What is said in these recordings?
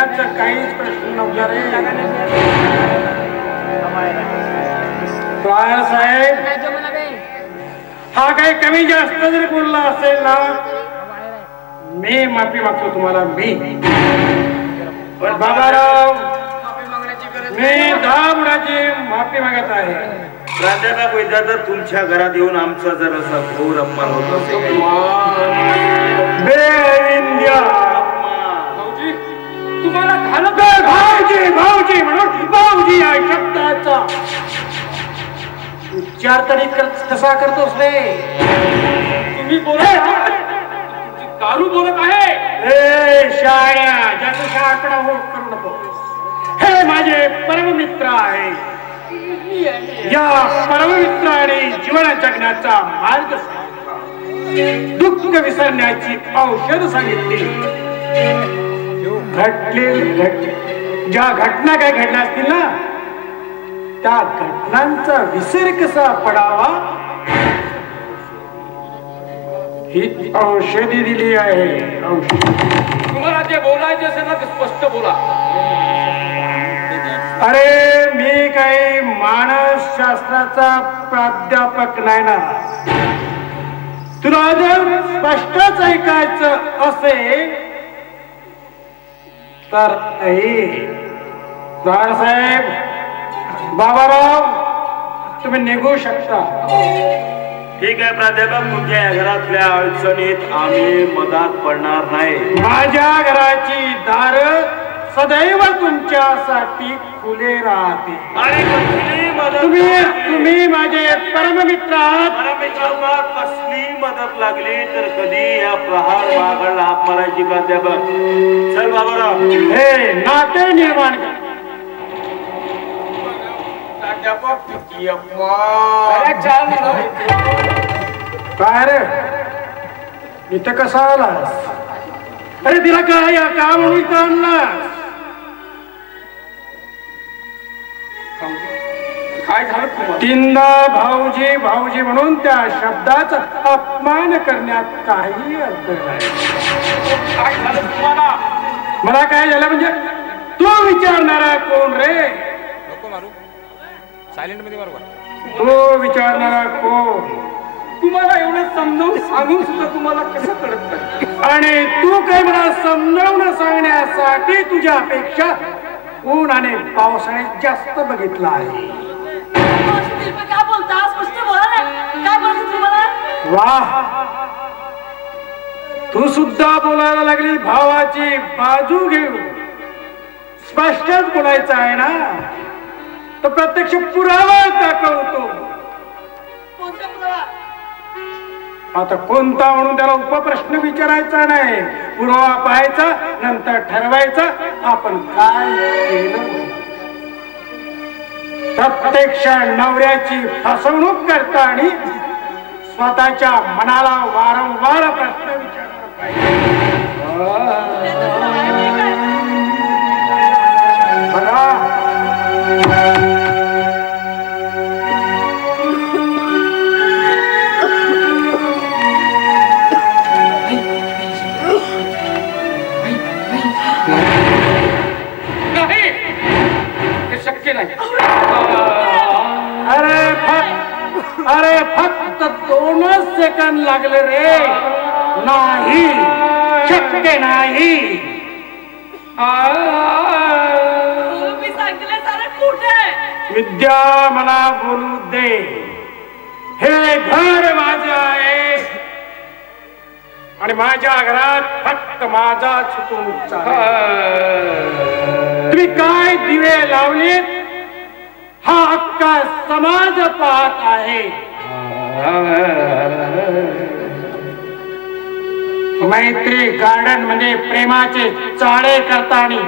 बोलण्याचा काहीच प्रश्न नव्हता रे साहेब. हा काही कमी जास्त जरी बोलला असेल ना मी माफी मागतो तुम्हाला. मी पण बाबाराव मी दाबुडाची माफी मागत आहे. प्राध्यापक विद्यार्थी तुमच्या घरात येऊन आमचा जर असा घोर अपमान होत असेल तुम्हाला घालतोय भाऊजी भाऊजी म्हणून भाऊजी या शब्दाचा उच्चार तरी कसा करतोस रे? तुम्ही बोलत दारू बोलत आहे शाळ्या ज्याचा शाळाकडा हो करू नको. हे माझे परममित्र आहे. या परममित्राने जीवन जगण्याचा मार्ग दुःख विसरण्याची औषध सांगितली. ज्या घटना काय घडल्या असतील ना त्या घटनांचा विसर कसा पडावा ही औषधी दिली आहे. तुम्हाला जे बोलायचे असेल ना ते स्पष्ट बोला. अरे मी काही मानसशास्त्राचा प्राध्यापक नाही ना. तुला जर स्पष्टच ऐकायचं असेल तर साहेब बाबाराव तुम्ही निघू शकता. ठीक आहे प्राध्यापक. तुमच्या या घरातल्या अडचणीत आम्ही मदत पडणार नाही. माझ्या घराची दार सदैव तुमच्यासाठी खुले राहते. तुम्ही माझे परममित्र आहात. परममित्रांना कसली मदत लागली तर कधी या प्रहार मागला हात मारायची प्राध्यापक. चल बाबाराव. हे नाते निर्माण कर. काय रे इथं कसा आलास? अरे तिला काय का म्हणून इथं आणलास? काय झालं तुम्हाला? तीनदा भाऊजी भाऊजी म्हणून त्या शब्दाचा अपमान करण्यात काही अर्थ नाही. काय झालं तुम्हाला? मला काय झालं म्हणजे तू विचारणारा कोण रे? नको मारू. सायलेंट मध्ये मारू. तू विचारणारा कोण? तुम्हाला एवढं समजावून सांगून सुद्धा तुम्हाला कसं कळत नाही? आणि तू काय मला समजावून सांगण्यासाठी तुझ्या अपेक्षा ऊन आणि पावसाळ्यात जास्त बघितला आहे. वाह तू सुद्धा बोलायला लागली भावाची बाजू घेऊ. स्पष्टच बोलायचं आहे ना तर प्रत्यक्ष पुरावा दाखवतो. आता कोणता म्हणून त्याला उपप्रश्न विचारायचा नाही. पुरावा पाहायचा नंतर ठरवायचा आपण काय केलं. प्रत्यक्ष नवऱ्याची फसवणूक करता आणि स्वतःच्या मनाला वारंवार प्रश्न विचारला पाहिजे. अरे फक्त 2 सेकंद लागले रे. नाही शक्य नाही. विद्या मला बोलू दे. हे घर माझं आहे आणि माझ्या घरात फक्त माझा चुकून तुम्ही काय दिवे लावलेत हा अख्खा समाज पाहत आहे. मैत्री गार्डन मध्ये प्रेमाचे चाळे करताना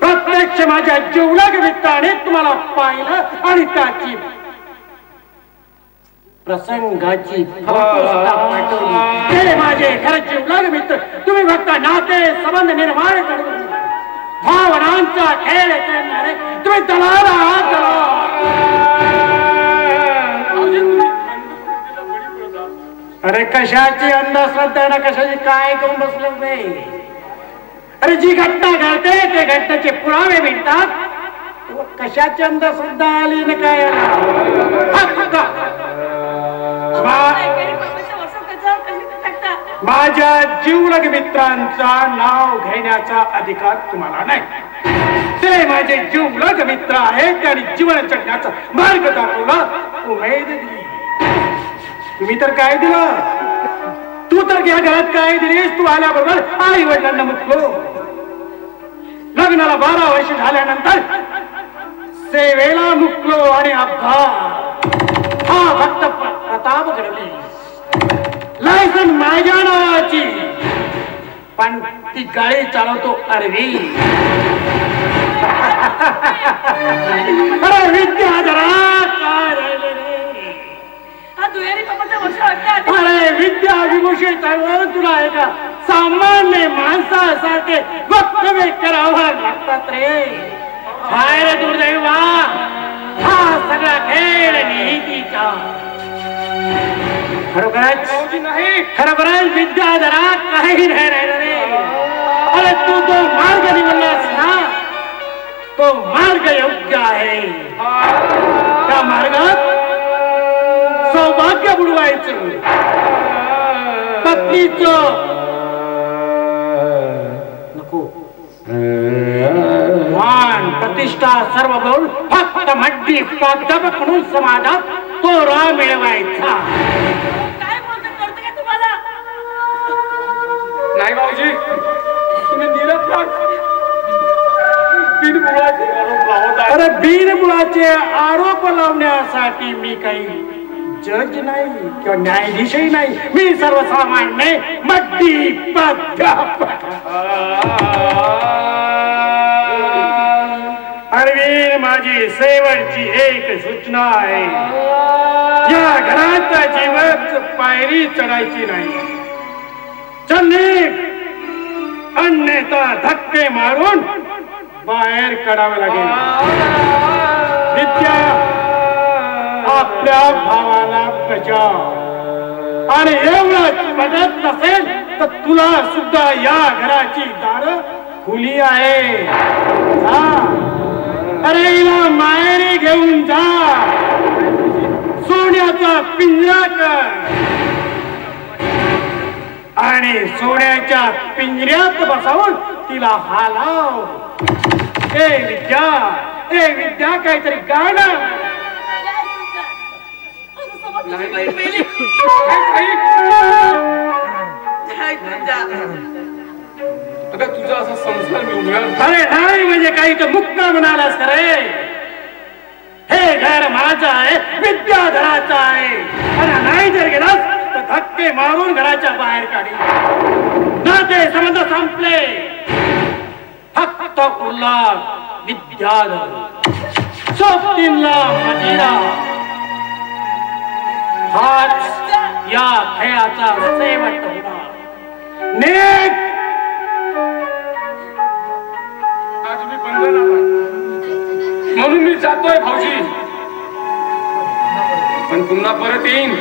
प्रत्यक्ष माझ्या जीवलग मित्राने तुम्हाला पाहिलं आणि त्याची प्रसंगाची पाठवली. माझे खरं जीवलग मित्र तुम्ही फक्त नाते संबंध निर्माण करून भावनांचा खेळ खेळणारे तुम्ही दलाल आहात. अरे कशाची अंधश्रद्धा ना कशाची काय करून बसलं नाही. अरे जी घटना घडते ते घटनेचे पुरावे मिळतात कशाची अंदा सुद्धा आली न काय माझ्या जीवलग मित्रांचा नाव घेण्याचा अधिकार तुम्हाला नाही ते माझे जीवलग मित्र आहेत त्यांनी जीवन जगण्याचा मार्ग दाखवला उमेद दिली तुम्ही तर काय दिलं तू तर या घरात काय दिलीस तू आल्याबरोबर आई वडिलांना मुकलो लग्नाला 12 वर्ष झाल्यानंतर सेवेला मुकलो आणि अपघात हा भक्त प्रताप घडली लायसन माझ्या नावाची पण ती गाडी चालवतो अरवी अरे विद्याधरा काय राहिले अरे विद्या विभूषित चळवळ तुला आहे का सामान्य माणसासारखे वक्तव्य करावं लागतात रे हाय रे दुर्दैवा हा सगळा खेळ निहितीचा खरोखरच नाही खरोखरच विद्याधरा काही नाही राहिलं रे अरे तू तो मार्ग निवडलास ना तो मार्ग योग्य आहे त्या मार्गात सौभाग्य बुडवायचं पत्नीचं नको मान प्रतिष्ठा सर्व बळून फक्त मड्डी प्राध्यापक म्हणून समाजात तो राह मिळवायचा नाही भाऊजी तुम्ही बिनमुळाचे आरोप लावत अरे बिनमुळाचे आरोप लावण्यासाठी मी काही जज नाही किंवा न्यायाधीशही नाही मी सर्वसामान्य मड्डी प्राध्यापक अरविंद माझी शेवटची एक सूचना आहे या घरात जीवच पायरी चढायची नाही अन्यथा धक्के मारून बाहेर काढावे लागेल विद्या आपल्या भावाला बजाव आणि एवढंच मदत नसेल तर तुला सुद्धा या घराची दारं खुली आहे जा अरे हिला माहेरी घेऊन जा सोन्याचा पिंजरा कर आणि सोन्याच्या पिंजऱ्यात बसवून तिला हालाव ए विद्या काहीतरी गाणं तुझा असा संस्कार मिळून अरे नाही म्हणजे काही तर मुक्का म्हणालास रे हे घर माझं आहे विद्याधराचं आहे आणि नाही जर गेलास तर धक्के मारून घराच्या बाहेर काढी नाते संबंध संपले फक्त उरला विद्याधर सोबतीला मदिरा हाच या खेळाचा शेवट होणार नेक आज मी बंधनाला म्हणून मी जातोय भाऊजी पण पुन्हा परत येईन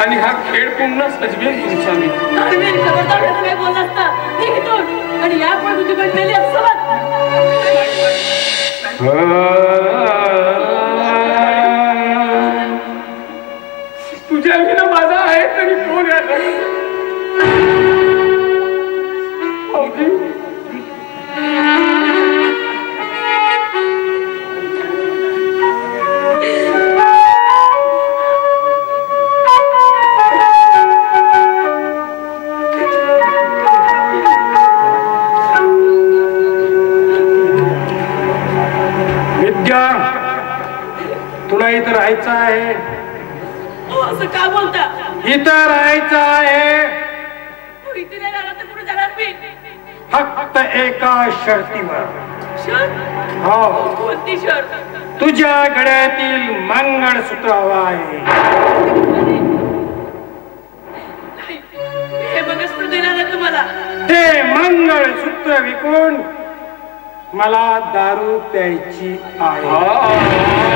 आणि हा खेळ पुन्हा सजवेल तुमचा मी काय बोलला असता आणि यापुढे तुझी बनलेली तुझ्या विना माझा आहे तरी कोण आहे तुला इथं राहायचं आहे असं का बोलता इथं राहायचं आहे इथे नाही राहणार तर कुठे जाणार मी फक्त एका शर्तीवर शर्त हो कोणती शर्त तुझ्या गळ्यातील मंगळसूत्र हवं आहे हे मंगळसूत्र देणार तुम्हाला ते मंगळसूत्र विकून मला दारू प्यायची आहे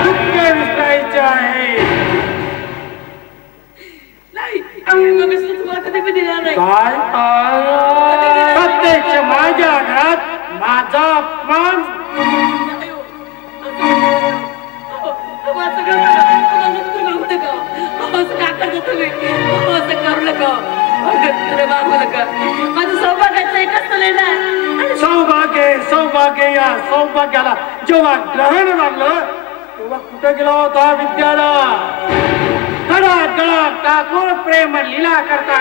दुःख विसरायचे आहे नाही मंगळसूत्र तुम्हाला कधी देणार नाही काय प्रत्येक माझ्या घरात माझा अपमान. सौभाग्य सौभाग्य या सौभाग्याला जेव्हा ग्रहण लागलं तेव्हा कुठे गेला होता विद्याला. गळा गळा टाकून प्रेम लीला करता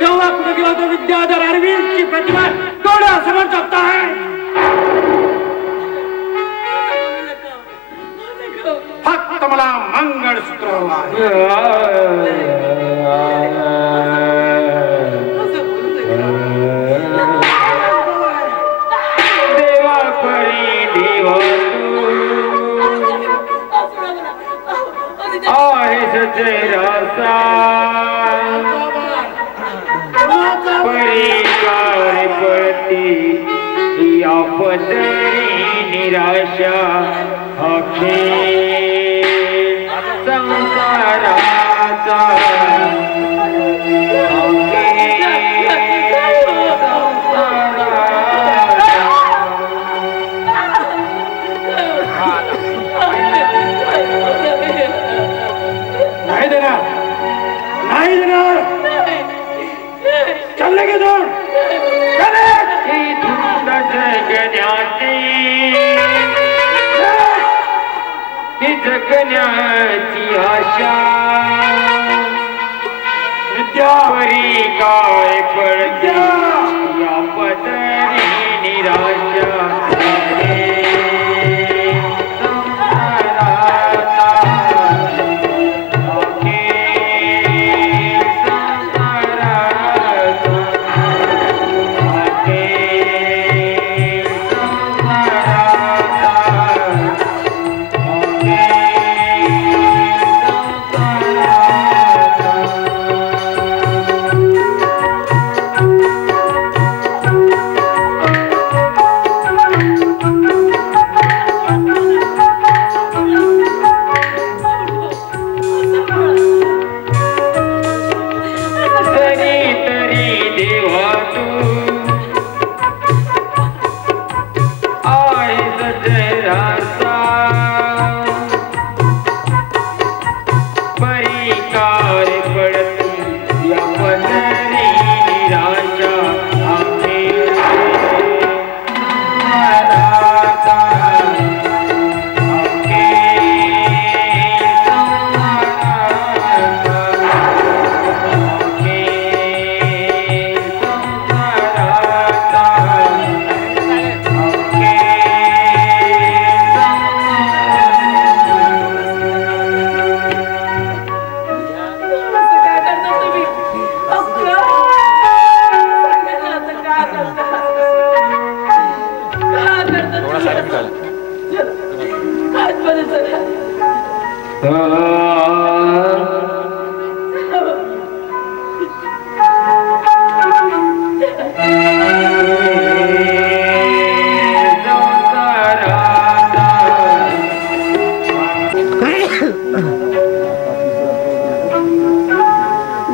तेव्हा कुठे गेला होता विद्याधर. अरविंदची प्रतिमा डोळ्यासमोर जगता आहे. फक्त मला मंगळसूत्र देवा परी देवा तू आहेस जरासा परी कार पडती या पदरी निराशा अखे संसाराचा नाही देणार नाही देणार. चालले गे दोन ही धुंद जगण्याची ही जगण्याची आशा विद्या परी काय पडते या पदरी निराशा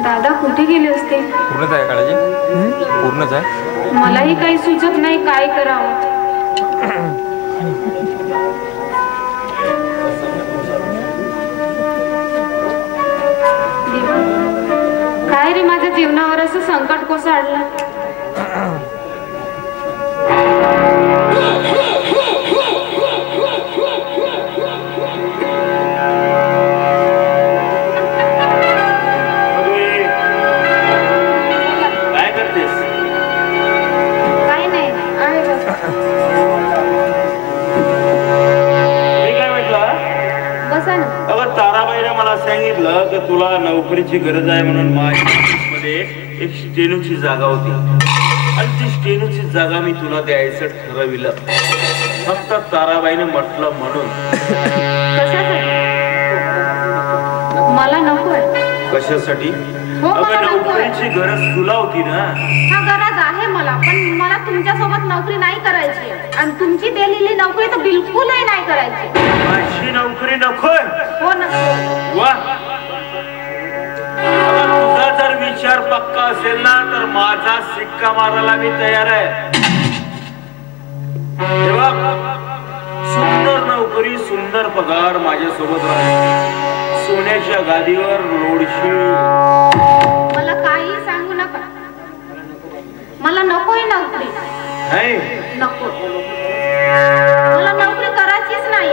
दादा कुठे गेले असते? पूर्णच आहे काळजी, पूर्णच आहे. मलाही काही सुचत नाही काय करावं. काय रे माझ्या जीवनावर असं संकट कोसळलं. सांगितलं की तुला नोकरीची गरज आहे म्हणून माझ्या ऑफिसमध्ये एक स्टेनोची जागा होती आणि ती स्टेनोची जागा मी तुला द्यायचं ठरविलं. फक्त ताराबाईने म्हटलं म्हणून. मला नको. कशासाठी? अगं नोकरीची गरज तुला होती ना. हा गरज आहे मला, पण मला तुमच्या सोबत नोकरी नाही करायची आणि तुमची दिलेली नोकरी तर बिलकुलही नाही करायची. माझी नोकरी नकोय? हो नको. वा, तुझा जर विचार पक्का असेल ना तर माझा सिक्का मारायला मी तयार आहे. तेव्हा सुंदर नोकरी, सुंदर पगार, माझ्यासोबत राहील, सोन्याच्या गादीवर लोडशी. मला काही सांगू नका, मला नकोय नोकरी. नाही नको, मला नोकरी करायचीच नाही.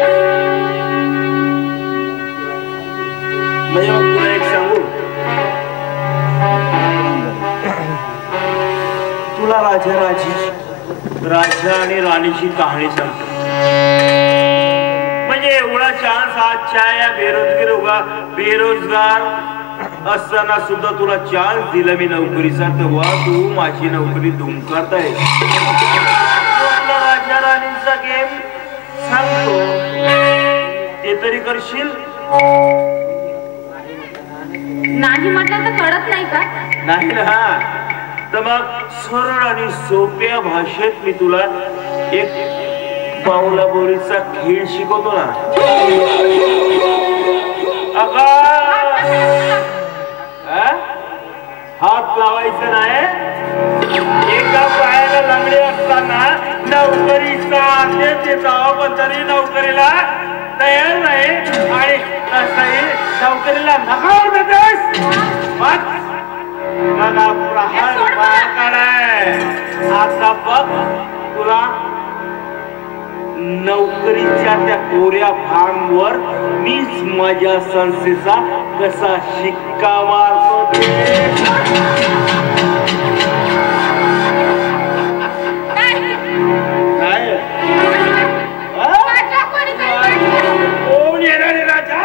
म्हणजे मग तुला एक सांगू, तुला राजा आणि राणीची कहाणी सांगतो. म्हणजे एवढा चान्स आजच्या या बेरोजगार असताना सुद्धा तुला चान्स दिला मी नोकरीचा, तेव्हा तू माझी नोकरी धुमकारताय. राजा राणीचा गेम सांगतो, ते तरी करशील? नाही म्हटलं तर कळत नाही का? नाही ना, तर मग सरळ आणि सोप्या भाषेत मी तुला एक पावलाबोरीचा खेळ शिकवतो ना. हात लावायचं नाही, एका पायाला लंगडे असताना नोकरीचा आदेश देतो, पण तरी नोकरीला तयार नाही आणि तसंही नोकरीला नकार देतेस. मला प्रहार काढाय. आता बघ तुला नोकरीच्या त्या कोऱ्या भांगवर मीच माझ्या संस्थेचा कसा शिक्का मारतो. कोण येणार आहे राजा?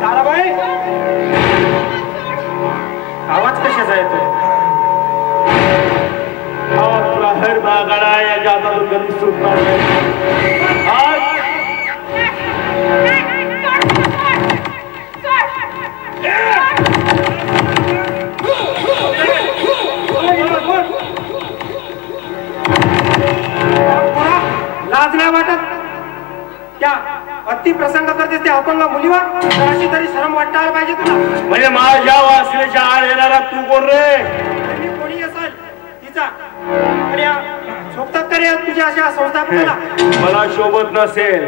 ताराबाई, आवाज कशाचा येतो? प्रहर भागाडा या जातातून कधी सुटणार लाज नाही वाटत? त्या अति प्रसंग करतेस त्या अपंग मुलीवर अशी तरी शरम वाटायला पाहिजे तुला. म्हणजे माझ्या वासनेच्या आड येणारा तू कोण रे? मी कोणी असेल तिचा आणि शोभतात का रे तुझ्या अशा संस्थापकाला? मला शोभत नसेल,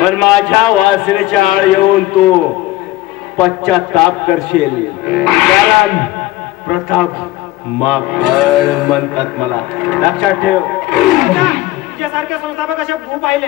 पण माझ्या वासनेच्या आड येऊन तू पश्चाताप करशील. कारण प्रताप माकड म्हणतात मला, लक्षात ठेव. तुझ्यासारखे संस्थापक असे खूप पाहिले.